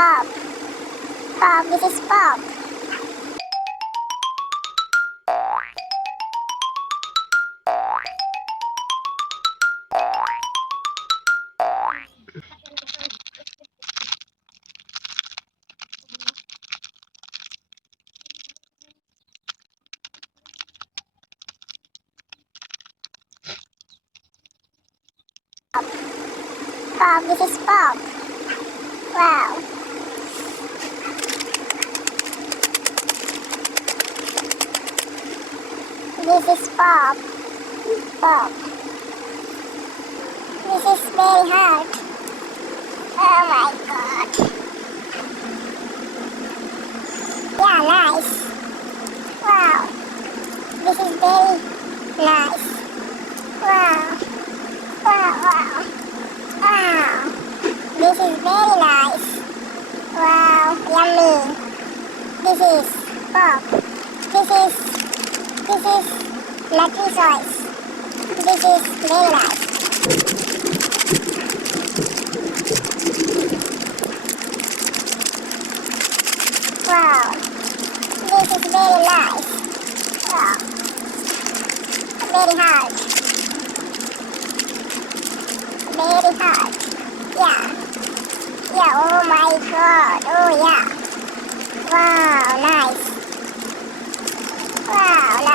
pop. Pop, this is pop. Pop, this is pop. Wow. This is pop. Pop. This is very hard. Oh my god. Yeah, nice. Wow. This is very nice. Wow. Wow, wow. Wow. This is very nice. Wow, yummy. This is pop. This is nutty sauce. This is very nice. Wow. This is very nice. Wow. Very hard. Very hard. Yeah. Yeah, oh my god. Oh yeah. Wow, nice. Wow,